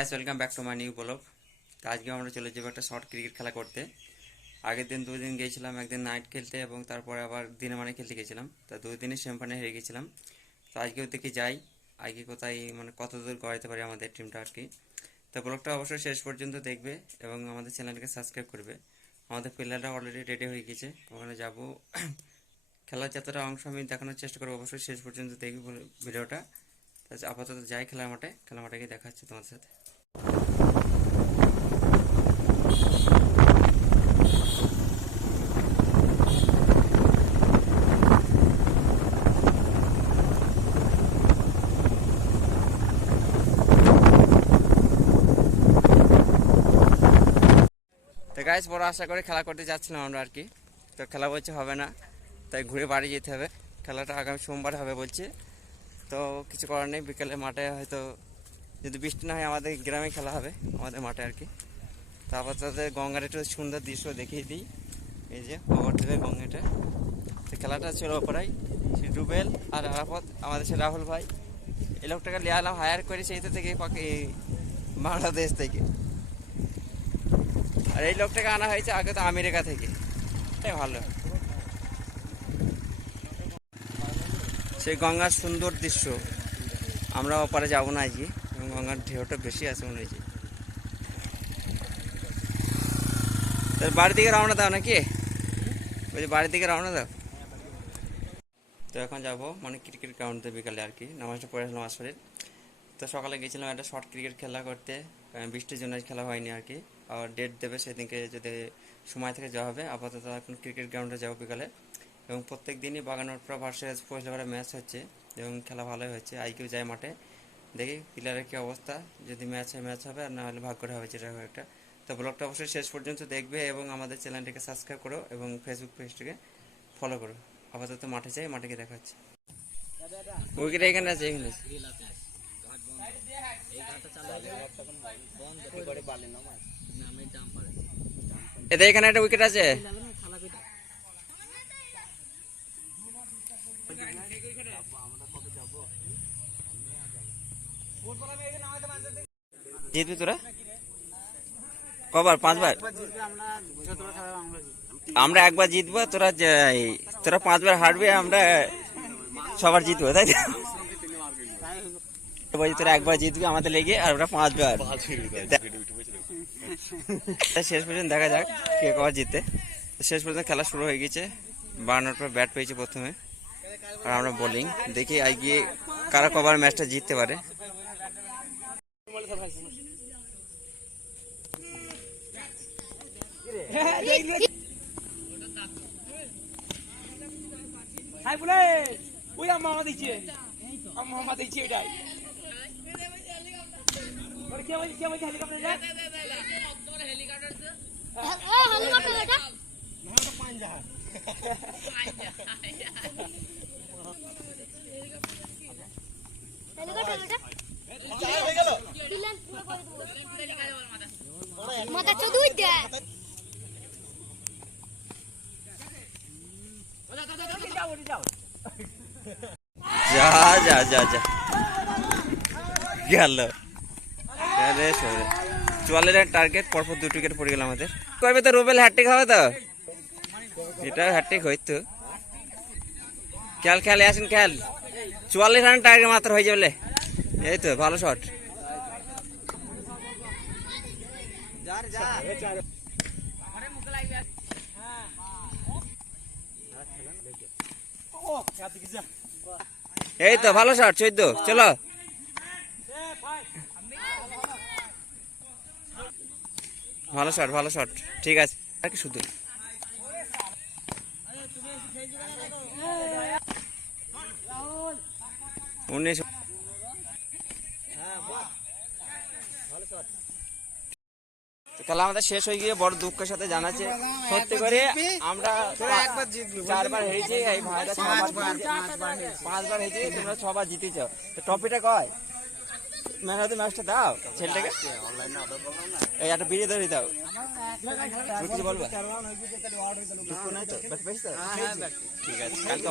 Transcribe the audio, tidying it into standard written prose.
Guys welcome back to my new blog. তো আজকে আমরা চলে যাবো একটা শর্ট ক্রিকেট খেলা করতে। আগের দিন 2 দিন গিয়েছিলাম, একদিন নাইট খেলতে এবং তারপরে আবার দিনে মানে খেলতে গেছিলাম। তো 2 দিনে সেমিফাইনালে হেরে গেছিলাম। তো আজকেও দেখি যাই আজকে কোথায় মানে কত দূর গড়াতে পারি আমাদের টিমটা আর কি। তো ব্লগটা অবশ্যই শেষ পর্যন্ত দেখবে এবং আমাদের চ্যানেলকে সাবস্ক্রাইব করবে। আমাদের প্লেয়াররা অলরেডি রেডি হয়ে গেছে, ওখানে যাব। খেলার যতটা অংশ আমি দেখানোর চেষ্টা করবো, অবশ্যই শেষ পর্যন্ত দেখবে ভিডিওটা। তো আপাতত যাই খেলার মাঠে গিয়ে দেখা হচ্ছে তোমাদের সাথে। তো গাইস বড় আশা করে খেলা করতে যাচ্ছিলাম আমরা আর কি। তো খেলা বলছে হবে না, তাই ঘুরে বাড়ি যেতে হবে। খেলাটা আগামী সোমবার হবে বলছে। তো কিছু করার নেই, বিকেলে মাঠে হয়তো যদি বৃষ্টি না হয় আমাদের গ্রামে খেলা হবে আমাদের মাঠে আর কি। তারপর তাদের গঙ্গার একটু সুন্দর দৃশ্য দেখিয়ে দিই। এই যে খবর দেবে গঙ্গাটা। তো খেলাটা ছিল ওপরাই রুবেল আর আরাফত, আমাদের সে রাহুল ভাই। এই লোকটাকে লিয়ে আলাম হায়ার করেছে এই থেকে বাংলাদেশ থেকে। আর এই লোকটাকে আনা হয়েছে আগে তো আমেরিকা থেকে। এটাই ভালো, সেই গঙ্গার সুন্দর দৃশ্য। আমরা ওপারে যাবো না আজকে, এবং গঙ্গার ঢেউটা বেশি আছে মনে হয়েছে। তার বাড়ির দিকে রওনা দাও নাকি? বলছি বাড়ির দিকে রওনা দাও। তো এখন যাবো মানে ক্রিকেট গ্রাউন্ডে বিকালে আর কি, নামাজটা পড়ে আসলাম আসরের। তো সকালে গেছিলাম একটা শর্ট ক্রিকেট খেলা করতে, বৃষ্টির জন্য খেলা হয়নি আর কি। আর ডেট দেবে সেদিনকে, যদি সময় থেকে যাওয়া হবে। আপাতত এখন ক্রিকেট গ্রাউন্ডে যাবো বিকালে। এবং প্রত্যেক দিনই বাগানোরপাড়া ভার্সেস ফজলাপাড়া ম্যাচ হচ্ছে এবং খেলা ভালোই হচ্ছে। আজকেও যায় মাঠে, দেখি প্লেয়ারের কী অবস্থা। যদি ম্যাচ হবে, আর না হলে ভাগ্যটা হবে যেটা হবে একটা। তো ব্লগটা অবশ্যই শেষ পর্যন্ত দেখবে এবং আমাদের চ্যানেলটিকে সাবস্ক্রাইব করো এবং ফেসবুক পেজটিকে ফলো করো। আপাতত মাঠে যাই, মাঠে গিয়ে দেখা হচ্ছে। উইকেট এখানে আছে, এখানে আছে। এদের এখানে একটা উইকেট আছে। জিতবি তোরা কবার? 5বার? আমরা একবার জিতবো, তোরা 5বার হারবি, আমরা সবার জিতবো, তাই তো? তোরা একবার জিতবি আমাদের লেগে, আর ওরা 5বার। শেষ পর্যন্ত দেখা যাক কে কবার জিতে। শেষ পর্যন্ত খেলা শুরু হয়ে গেছে। 52 পর ব্যাট পেয়েছে প্রথমে, আর আমরা বোলিং। দেখি আজকে কারা কবার ম্যাচটা জিততে পারে। যা যা যা যা গেল। 44 রান টার্গেট, পরপর 2 উইকেট পড়ে গেল আমাদের। কবে তো রুবেল হ্যাট্রিক হবে তো, এটা হ্যাট্রিক হইতো। খেল আসেন খেল। 44 রান টার্গেট মাত্র হয়ে যাবে। এই তো ভালো শট। এই তো ভালো শট 14। চলো ভালো শট ঠিক আছে আর কি শুধু। খেলা আমাদের শেষ হয়ে গিয়ে বড় দুঃখের সাথে জানাচ্ছে, সত্যি করে আমরা 4বার হেরেছি, এই ভাইরা 5বার হেরেছি, তোমরা 6বার জিতেছ। তো ট্রফিটা কয়? ম্যান অফ দ্য ম্যাচটা দাও ছেলেটাকে, এই একটা বিড়ি ধরে দাও। কিছু বলবো? ঠিক আছে, কালকে